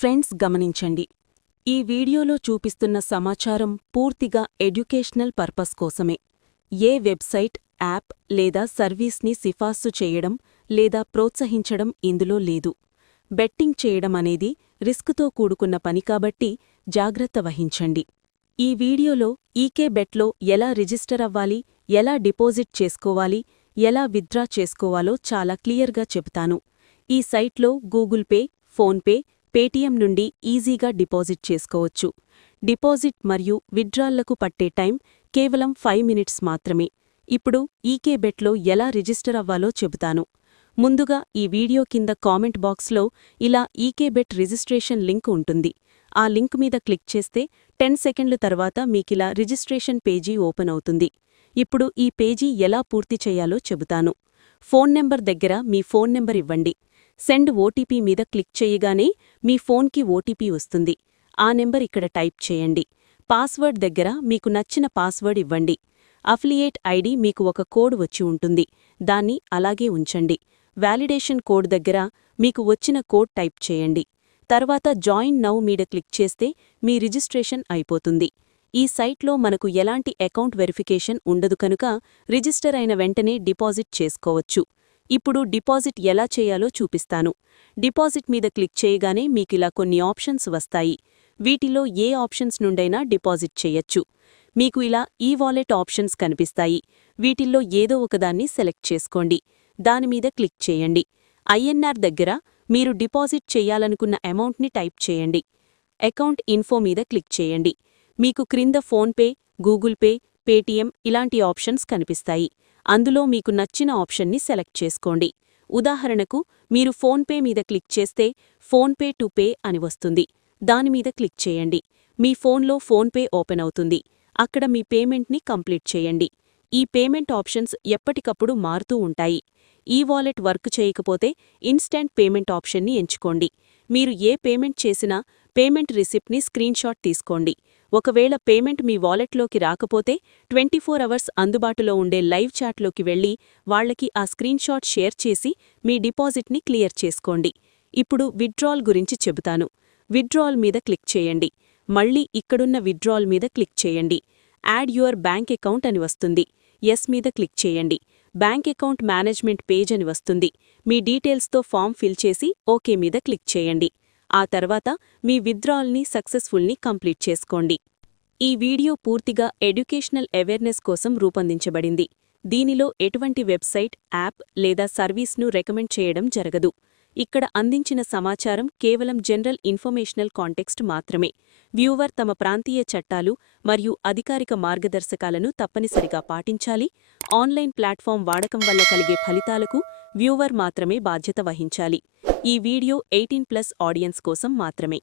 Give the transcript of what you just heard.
Friends గమనించండి. ఈ వీడియోలో చూపిస్తున్న సమాచారం పూర్తిగా ఎడ్యుకేషనల్ పర్పస్ కోసమే. ఏ వెబ్సైట్ యాప్ లేదా సర్వీస్ని సిఫార్సు చేయడం లేదా ప్రోత్సహించడం ఇందులో లేదు. బెట్టింగ్ చేయడం అనేది రిస్క్తో కూడుకున్న పని కాబట్టి జాగ్రత్త వహించండి. ఈ వీడియోలో ఈకే బెట్లో ఎలా రిజిస్టర్ అవ్వాలి ఎలా డిపాజిట్ చేసుకోవాలి ఎలా విత్డ్రా చేసుకోవాలో చాలా క్లియర్గా చెబుతాను. ఈ సైట్లో గూగుల్ పే ఫోన్పే పేటీఎం నుండి ఈజీగా డిపాజిట్ చేసుకోవచ్చు. డిపాజిట్ మరియు విడ్రాళ్ళకు పట్టే టైం కేవలం ఫైవ్ మినిట్స్ మాత్రమే. ఇప్పుడు ఈకే బెట్లో ఎలా రిజిస్టర్ అవ్వాలో చెబుతాను. ముందుగా ఈ వీడియో కింద కామెంట్ బాక్స్లో ఇలా ఈకే బెట్ రిజిస్ట్రేషన్ లింక్ ఉంటుంది. ఆ లింక్ మీద క్లిక్ చేస్తే టెన్ సెకండ్ల తర్వాత మీకిలా రిజిస్ట్రేషన్ పేజీ ఓపెన్ అవుతుంది. ఇప్పుడు ఈ పేజీ ఎలా పూర్తి చేయాలో చెబుతాను. ఫోన్ నెంబర్ దగ్గర మీ ఫోన్ నెంబర్ ఇవ్వండి. సెండ్ ఓటీపీ మీద క్లిక్ చేయగానే మీ ఫోన్కి ఓటీపీ వస్తుంది. ఆ నెంబర్ ఇక్కడ టైప్ చేయండి. పాస్వర్డ్ దగ్గర మీకు నచ్చిన పాస్వర్డ్ ఇవ్వండి. అఫిలియేట్ ఐడి మీకు ఒక కోడ్ వచ్చి ఉంటుంది. దాన్ని అలాగే ఉంచండి. వ్యాలిడేషన్ కోడ్ దగ్గర మీకు వచ్చిన కోడ్ టైప్ చేయండి. తర్వాత జాయిన్ నౌ మీద క్లిక్ చేస్తే మీ రిజిస్ట్రేషన్ అయిపోతుంది. ఈ సైట్లో మనకు ఎలాంటి అకౌంట్ వెరిఫికేషన్ ఉండదు కనుక రిజిస్టర్ అయిన వెంటనే డిపాజిట్ చేసుకోవచ్చు. ఇప్పుడు డిపాజిట్ ఎలా చేయాలో చూపిస్తాను. డిపాజిట్ మీద క్లిక్ చేయగానే మీకిలా కొన్ని ఆప్షన్స్ వస్తాయి. వీటిలో ఏ ఆప్షన్స్ నుండైనా డిపాజిట్ చేయొచ్చు. మీకు ఇలా ఈ వాలెట్ ఆప్షన్స్ కనిపిస్తాయి. వీటిల్లో ఏదో ఒకదాన్ని సెలెక్ట్ చేసుకోండి. దానిమీద క్లిక్ చేయండి. ఐఎన్ఆర్ దగ్గర మీరు డిపాజిట్ చేయాలనుకున్న అమౌంట్ని టైప్ చేయండి. అకౌంట్ ఇన్ఫో మీద క్లిక్ చేయండి. మీకు క్రింద ఫోన్పే గూగుల్ పే పేటీఎం ఇలాంటి ఆప్షన్స్ కనిపిస్తాయి. అందులో మీకు నచ్చిన ఆప్షన్ని సెలెక్ట్ చేసుకోండి. ఉదాహరణకు మీరు ఫోన్పే మీద క్లిక్ చేస్తే ఫోన్పే టు పే అని వస్తుంది. దానిమీద క్లిక్ చేయండి. మీ ఫోన్లో ఫోన్పే ఓపెన్ అవుతుంది. అక్కడ మీ పేమెంట్ని కంప్లీట్ చేయండి. ఈ పేమెంట్ ఆప్షన్స్ ఎప్పటికప్పుడు మారుతూ ఉంటాయి. ఈ వాలెట్ వర్క్ చేయకపోతే ఇన్స్టెంట్ పేమెంట్ ఆప్షన్ని ఎంచుకోండి. మీరు ఏ పేమెంట్ చేసినా పేమెంట్ రిసిప్ట్ని స్క్రీన్షాట్ తీసుకోండి. ఒకవేళ పేమెంట్ మీ వాలెట్లోకి రాకపోతే ట్వంటీ ఫోర్ అవర్స్ అందుబాటులో ఉండే లైవ్ చాట్లోకి వెళ్ళి వాళ్ళకి ఆ స్క్రీన్షాట్ షేర్ చేసి మీ డిపాజిట్ని క్లియర్ చేసుకోండి. ఇప్పుడు విత్డ్రాల్ గురించి చెబుతాను. విత్డ్రాల్ మీద క్లిక్ చేయండి. మళ్ళీ ఇక్కడున్న విత్డ్రాల్ మీద క్లిక్ చేయండి. యాడ్ యువర్ బ్యాంక్ అకౌంట్ అని వస్తుంది. ఎస్ మీద క్లిక్ చేయండి. బ్యాంక్ అకౌంట్ మేనేజ్మెంట్ పేజ్ అని వస్తుంది. మీ డీటెయిల్స్తో ఫామ్ ఫిల్ చేసి ఓకే మీద క్లిక్ చేయండి. ఆ తర్వాత మీ విత్డ్రాల్ని సక్సెస్ఫుల్ని కంప్లీట్ చేసుకోండి. ఈ వీడియో పూర్తిగా ఎడ్యుకేషనల్ అవేర్నెస్ కోసం రూపొందించబడింది. దీనిలో ఎటువంటి వెబ్సైట్ యాప్ లేదా సర్వీస్ను రికమెండ్ చేయడం జరగదు. ఇక్కడ అందించిన సమాచారం కేవలం జనరల్ ఇన్ఫర్మేషనల్ కాంటెక్స్ట్ మాత్రమే. వ్యూవర్ తమ ప్రాంతీయ చట్టాలు మరియు అధికారిక మార్గదర్శకాలను తప్పనిసరిగా పాటించాలి. ఆన్లైన్ ప్లాట్ఫామ్ వాడకం వల్ల కలిగే ఫలితాలకు వ్యూవర్ మాత్రమే బాధ్యత వహించాలి. ఈ వీడియో ఎయిటీన్ ప్లస్ ఆడియన్స్ కోసం మాత్రమే.